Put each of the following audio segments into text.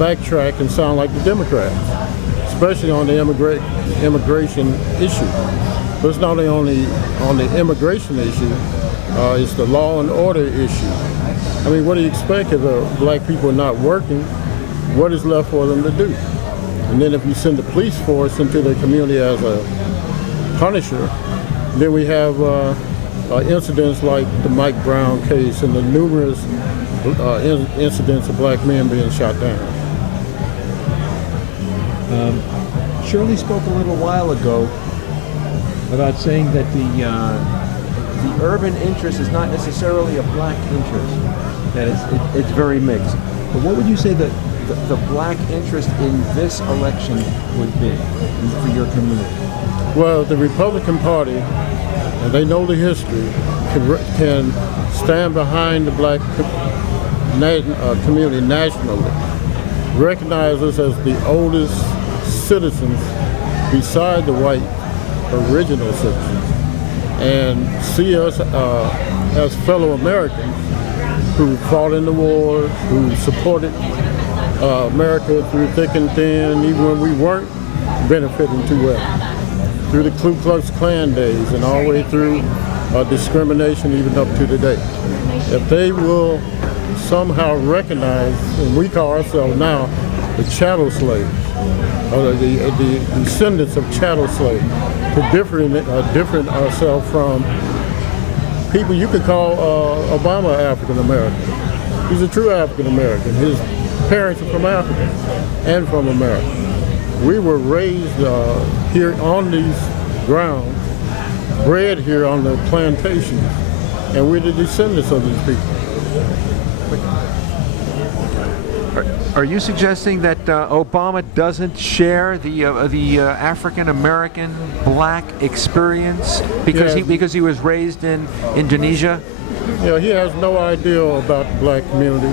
backtrack and sound like the Democrats, especially on the immigration issue. But it's not only on the immigration issue, it's the law and order issue. I mean, what do you expect if black people are not working? What is left for them to do? And then if you send the police force into the community as a punisher, then we have incidents like the Mike Brown case and the numerous incidents of black men being shot down. Shirley spoke a little while ago about saying that the urban interest is not necessarily a black interest, that it's very mixed. But what would you say that the black interest in this election would be for your community? Well, the Republican Party, and they know the history, can stand behind the black community nationally, recognize us as the oldest citizens beside the white original citizens, and see us as fellow Americans who fought in the wars, who supported America through thick and thin, even when we weren't benefiting too well, through the Ku Klux Klan days and all the way through discrimination even up to today. If they will somehow recognize, and we call ourselves now the chattel slaves, or the descendants of chattel slaves, to different ourselves from people you could call Obama African American. He's a true African American. His parents are from Africa and from America. We were raised here on these grounds, bred here on the plantations, and we're the descendants of these people. Are you suggesting that Obama doesn't share the African American black experience because he was raised in Indonesia? Yeah, he has no idea about the black community.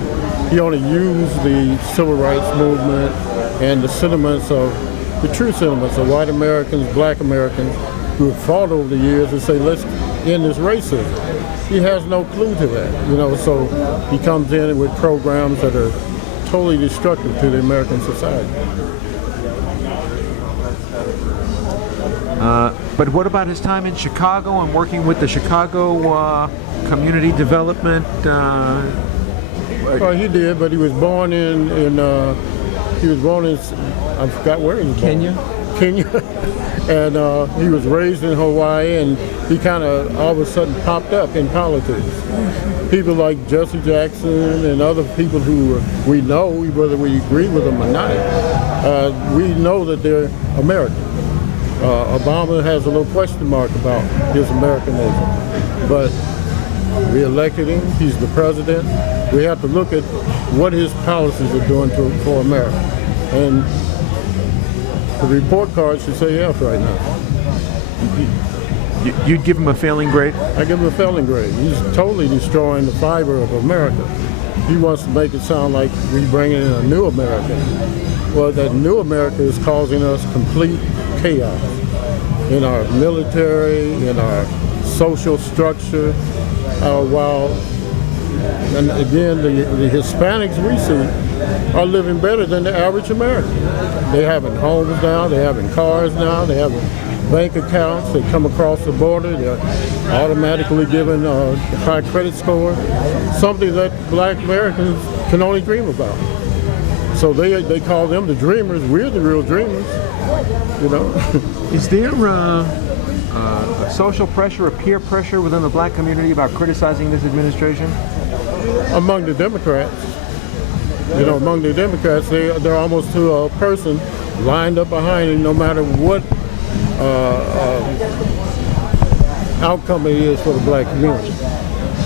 He only used the civil rights movement and the sentiments of the true sentiments of white Americans, black Americans who have fought over the years and say, let's end this racism. He has no clue to that, so he comes in with programs that are totally destructive to the American society. But what about his time in Chicago and working with the Chicago community development? Well, he did, but he was born in I forgot where he was born. Kenya. And he was raised in Hawaii, and he kind of all of a sudden popped up in politics. People like Jesse Jackson and other people who we know, whether we agree with them or not, we know that they're American. Obama has a little question mark about his Americanism, but we elected him, he's the president. We have to look at what his policies are doing for America. And the report card should say F right now. You'd give him a failing grade? I give him a failing grade. He's totally destroying the fiber of America. He wants to make it sound like we bring in a new America. Well, that new America is causing us complete chaos in our military, in our social structure, and again, the Hispanics we see are living better than the average American. They're having homes now, they're having cars now, they're having bank accounts, they come across the border, they're automatically given a high credit score, something that black Americans can only dream about. So they call them the dreamers, we're the real dreamers, Is there a social pressure, a peer pressure within the black community about criticizing this administration? Among the Democrats, they're almost to a person lined up behind him no matter what outcome it is for the black community.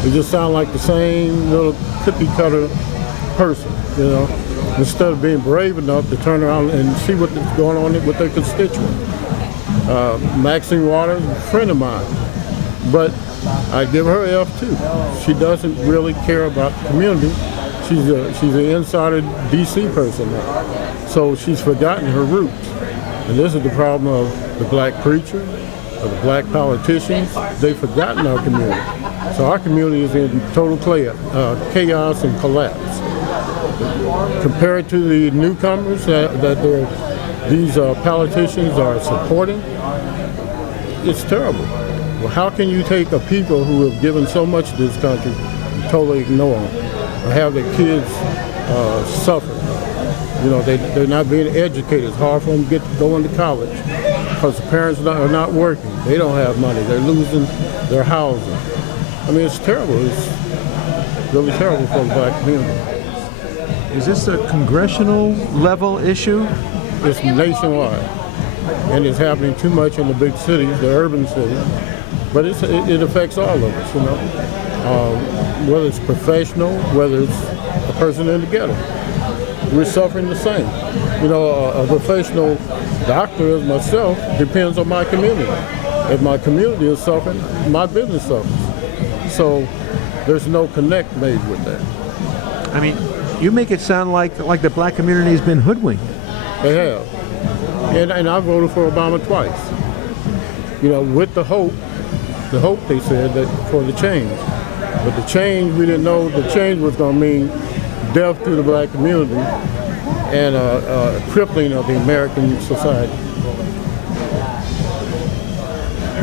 They just sound like the same little cookie cutter person, instead of being brave enough to turn around and see what's going on with their constituents. Maxine Waters, a friend of mine, but I give her F too. She doesn't really care about the community. She's an insider DC person now, so she's forgotten her roots. And this is the problem of the black preacher, of the black politicians. They've forgotten our community. So our community is in total chaos and collapse. compared to the newcomers these politicians are supporting, it's terrible. Well, how can you take a people who have given so much to this country and totally ignore them, or have their kids suffer? You know, they're not being educated. It's hard for them to go into college because the parents are not working. They don't have money. They're losing their housing. I mean, it's terrible. It's really terrible for the black community. Is this a congressional level issue? It's nationwide, and it's happening too much in the big cities, the urban cities. But it affects all of us, you know, whether it's professional, whether it's a person in the ghetto. We're suffering the same. You know, a professional doctor as myself depends on my community. If my community is suffering, my business suffers. So there's no connect made with that. I mean, you make it sound like the black community has been hoodwinked. They have. And I voted for Obama twice. You know, with the hope they said that for the change. But the change, we didn't know the change was going to mean death to the black community and crippling of the American society.